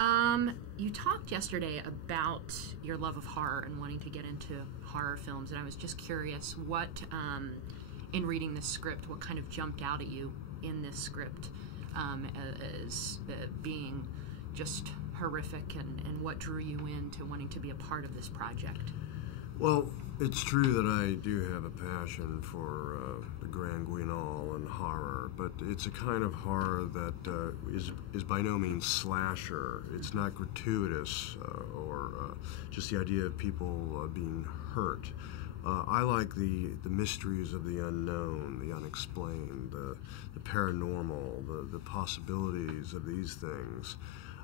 You talked yesterday about your love of horror and wanting to get into horror films, and I was just curious what, in reading this script, what kind of jumped out at you in this script as being just horrific, and what drew you into wanting to be a part of this project? Well, it's true that I do have a passion for the grand guignol and horror, but it's a kind of horror that is by no means slasher. It's not gratuitous or just the idea of people being hurt. I like the mysteries of the unknown, the unexplained, the paranormal, the possibilities of these things.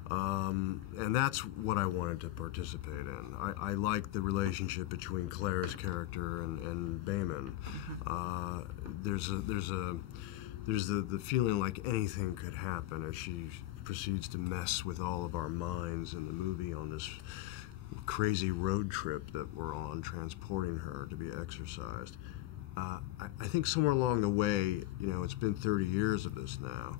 And that's what I wanted to participate in. I like the relationship between Claire's character and Bayman. There's the feeling like anything could happen as she proceeds to mess with all of our minds in the movie on this crazy road trip that we're on, transporting her to be exorcised. I think somewhere along the way, it's been 30 years of this now.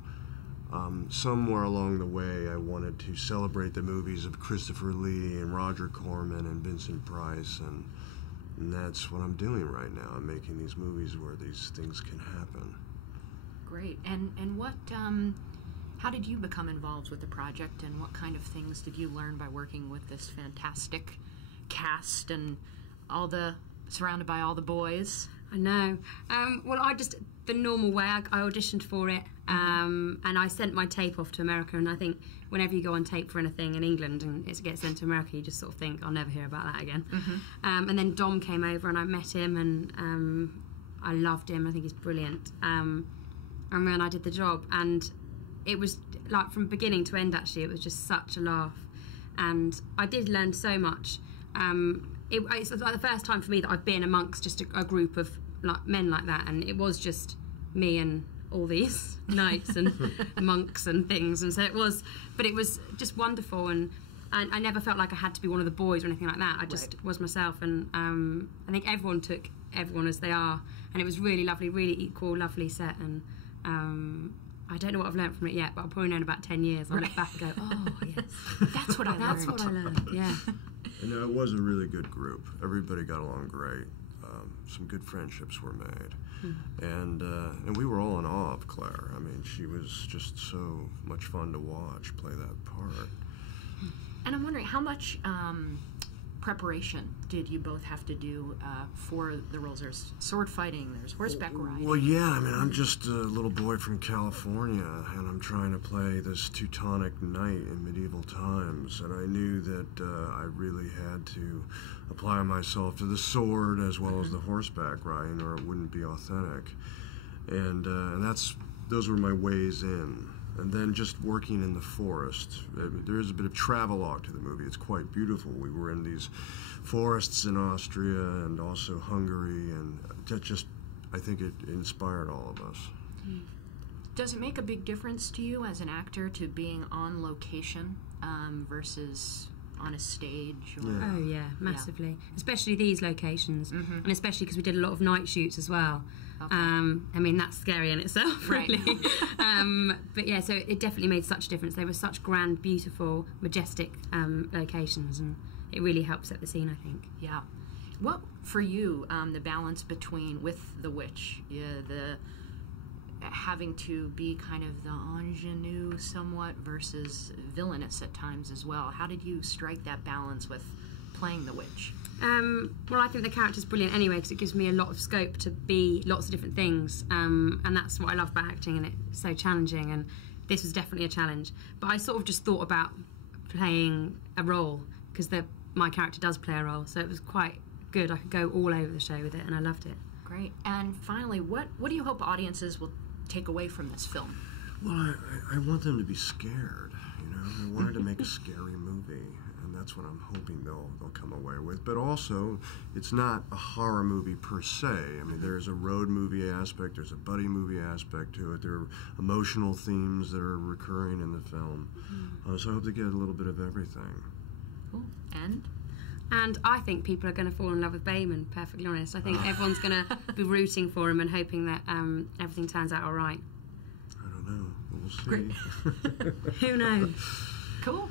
Somewhere along the way, I wanted to celebrate the movies of Christopher Lee and Roger Corman and Vincent Price, and that's what I'm doing right now. I'm making these movies where these things can happen. Great. And what, how did you become involved with the project, and what kind of things did you learn by working with this fantastic cast and surrounded by all the boys? I know. Well, the normal way, I auditioned for it, and I sent my tape off to America, and I think whenever you go on tape for anything in England and it gets sent to America, you just sort of think, I'll never hear about that again. And then Dom came over and I met him, and I loved him. I think he's brilliant. And then I did the job, and it was like from beginning to end, actually, it was just such a laugh. And I did learn so much. It's like the first time for me that I've been amongst just a group of men like that, and it was just me and all these knights and monks and things, and so it was just wonderful, and I never felt like I had to be one of the boys or anything like that. I just was myself, and I think everyone took everyone as they are, and it was really lovely, really equal, lovely set, and I don't know what I've learned from it yet, but I'll probably know in about 10 years. I'll look back and go, oh yes, that's what I learned. Yeah. And it was a really good group. Everybody got along great. Some good friendships were made, and we were all in awe of Claire. I mean, she was just so much fun to watch play that part. And I'm wondering, how much preparation did you both have to do for the roles? There's sword fighting, there's horseback riding. Well, yeah, I mean, I'm just a little boy from California, and I'm trying to play this Teutonic knight in medieval times, and I knew that I really had to apply myself to the sword as well as the horseback riding, or it wouldn't be authentic. And those were my ways in. And then just working in the forest. There is a bit of travelogue to the movie. It's quite beautiful. We were in these forests in Austria and also Hungary, and that just, I think it inspired all of us. Does it make a big difference to you as an actor to being on location versus on a stage? Or? Oh yeah, massively. Yeah. Especially these locations, and especially because we did a lot of night shoots as well. Okay. I mean, that's scary in itself, really. But yeah, so it definitely made such a difference. They were such grand, beautiful, majestic locations, and it really helped set the scene, I think. Yeah. What, for you, the balance between, with the witch, the having to be kind of the ingenue somewhat versus villainous at times as well. How did you strike that balance with playing the witch? Well, I think the character's brilliant anyway, because it gives me a lot of scope to be lots of different things, and that's what I love about acting, and it's so challenging, and this was definitely a challenge. But I sort of just thought about playing a role, because my character does play a role, so it was quite good. I could go all over the show with it, and I loved it. Great. And finally, what do you hope audiences will take away from this film? Well, I want them to be scared, I wanted to make a scary movie, and that's what I'm hoping they'll come away with. But also, it's not a horror movie per se. I mean, there's a road movie aspect, there's a buddy movie aspect to it, there are emotional themes that are recurring in the film. So I hope to get a little bit of everything. Cool. And I think people are going to fall in love with Bayman, perfectly honest. I think everyone's going to be rooting for him and hoping that everything turns out all right. I don't know. We'll see. Who knows? Cool.